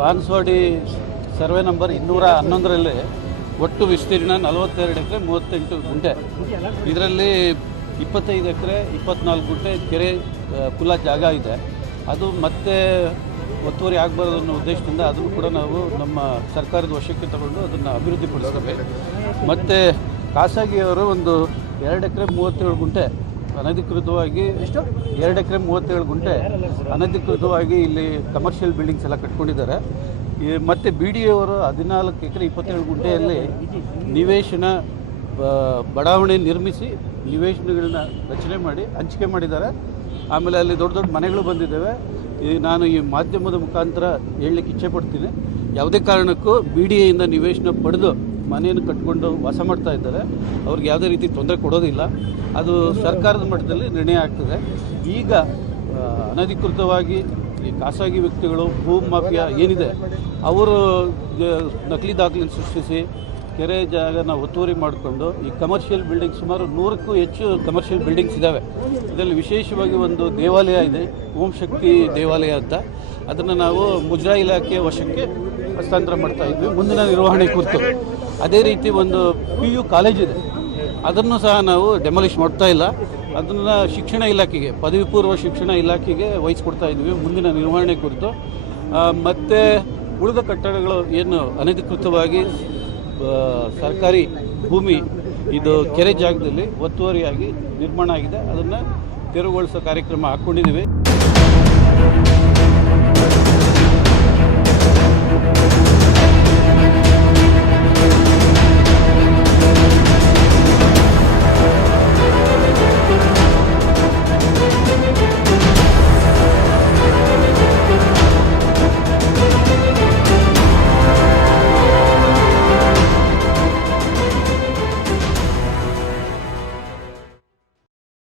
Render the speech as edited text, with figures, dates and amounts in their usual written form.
ಬಾನ್ಸ್ವಾಡಿ survey number 211ರಲ್ಲಿ ಒಟ್ಟು ವಿಸ್ತೀರ್ಣ 42 ಎಕರೆ 38 ಗುಂಟೆ. ಇದರಲ್ಲಿ 25 ಎಕರೆ 24 ಗುಂಟೆ ಕೆರೆ ಕುಲ ಜಾಗ ಇದೆ. ಅದು ಮತ್ತೆ ಒತ್ತುವರಿ ಆಗಬಾರ್ದು ಅನ್ನೋ ಉದ್ದೇಶದಿಂದ ಅದನ್ನು ಕೂಡ ನಾವು ನಮ್ಮ ಸರ್ಕಾರದ ವಶಕ್ಕೆ ತಗೊಂಡು ಅದನ್ನು ಅಭಿವೃದ್ಧಿಪಡಿಸ್ತೇವೆ. ಮತ್ತು ಖಾಸಗಿಯವರು ಒಂದು 2 ಎಕರೆ 37 ಗುಂಟೆ ಅನಧಿಕೃತವಾಗಿ 2 ಎಕರೆ 37 ಗುಂಟೆ ಅನಧಿಕೃತವಾಗಿ ಇಲ್ಲಿ ಕಮರ್ಷಿಯಲ್ ಬಿಲ್ಡಿಂಗ್ಸ್ ಎಲ್ಲ ಕಟ್ಕೊಂಡಿದ್ದಾರೆ. ಮತ್ತು ಬಿ ಡಿ ಅವರು 14 ಎಕರೆ 27 ಗುಂಟೆಯಲ್ಲಿ ನಿವೇಶನ ಬಡಾವಣೆ ನಿರ್ಮಿಸಿ ನಿವೇಶನಗಳನ್ನ ರಚನೆ ಮಾಡಿ ಹಂಚಿಕೆ ಮಾಡಿದ್ದಾರೆ. ಆಮೇಲೆ ಅಲ್ಲಿ ದೊಡ್ಡ ದೊಡ್ಡ ಮನೆಗಳು ಬಂದಿದ್ದಾವೆ. ನಾನು ಈ ಮಾಧ್ಯಮದ ಮುಖಾಂತರ ಹೇಳಲಿಕ್ಕೆ ಇಚ್ಛೆ ಪಡ್ತೀನಿ, ಯಾವುದೇ ಕಾರಣಕ್ಕೂ ಬಿ ಡಿ ಎಯಿಂದ ನಿವೇಶನ ಪಡೆದು ಮನೆಯನ್ನು ಕಟ್ಕೊಂಡು ವಾಸ ಮಾಡ್ತಾ ಇದ್ದಾರೆ. ಅವ್ರಿಗೆ ಯಾವುದೇ ರೀತಿ ತೊಂದರೆ ಕೊಡೋದಿಲ್ಲ. ಅದು ಸರ್ಕಾರದ ಮಟ್ಟದಲ್ಲಿ ನಿರ್ಣಯ ಆಗ್ತದೆ. ಈಗ ಅನಧಿಕೃತವಾಗಿ ಈ ಖಾಸಗಿ ವ್ಯಕ್ತಿಗಳು ಭೂ ಮಾಫಿಯಾ ಏನಿದೆ ಅವರು ನಕಲಿ ದಾಖಲೆ ಸೃಷ್ಟಿಸಿ ಕೆರೆ ಜಾಗನ ಒತ್ತುವರಿ ಮಾಡಿಕೊಂಡು ಈ ಕಮರ್ಷಿಯಲ್ ಬಿಲ್ಡಿಂಗ್ ಸುಮಾರು 100ಕ್ಕೂ ಹೆಚ್ಚು ಕಮರ್ಷಿಯಲ್ ಬಿಲ್ಡಿಂಗ್ಸ್ ಇದ್ದಾವೆ. ಇದರಲ್ಲಿ ವಿಶೇಷವಾಗಿ ಒಂದು ದೇವಾಲಯ ಇದೆ, ಓಂ ಶಕ್ತಿ ದೇವಾಲಯ ಅಂತ. ಅದನ್ನು ನಾವು ಮುಜರಾಯಿ ಇಲಾಖೆ ವಶಕ್ಕೆ ಹಸ್ತಾಂತರ ಮಾಡ್ತಾ ಇದ್ವಿ ಮುಂದಿನ ನಿರ್ವಹಣೆ ಕುರಿತು. ಅದೇ ರೀತಿ ಒಂದು PU ಕಾಲೇಜ್ ಇದೆ, ಅದನ್ನು ಸಹ ನಾವು ಡೆಮಾಲಿಷ್ ಮಾಡ್ತಾ ಇಲ್ಲ. ಅದನ್ನು ಶಿಕ್ಷಣ ಇಲಾಖೆಗೆ, ಪದವಿ ಪೂರ್ವ ಶಿಕ್ಷಣ ಇಲಾಖೆಗೆ ವಹಿಸ್ಕೊಡ್ತಾ ಇದ್ವಿ ಮುಂದಿನ ನಿರ್ವಹಣೆ ಕುರಿತು. ಮತ್ತು ಉಳಿದ ಕಟ್ಟಡಗಳು ಏನು ಅನಧಿಕೃತವಾಗಿ ಸರ್ಕಾರಿ ಭೂಮಿ ಇದು ಕೆರೆ ಜಾಗದಲ್ಲಿ ಒತ್ತುವರಿಯಾಗಿ ನಿರ್ಮಾಣ ಆಗಿದೆ, ಅದನ್ನು ತೆರವುಗೊಳಿಸೋ ಕಾರ್ಯಕ್ರಮ ಹಾಕ್ಕೊಂಡಿದ್ದೀವಿ.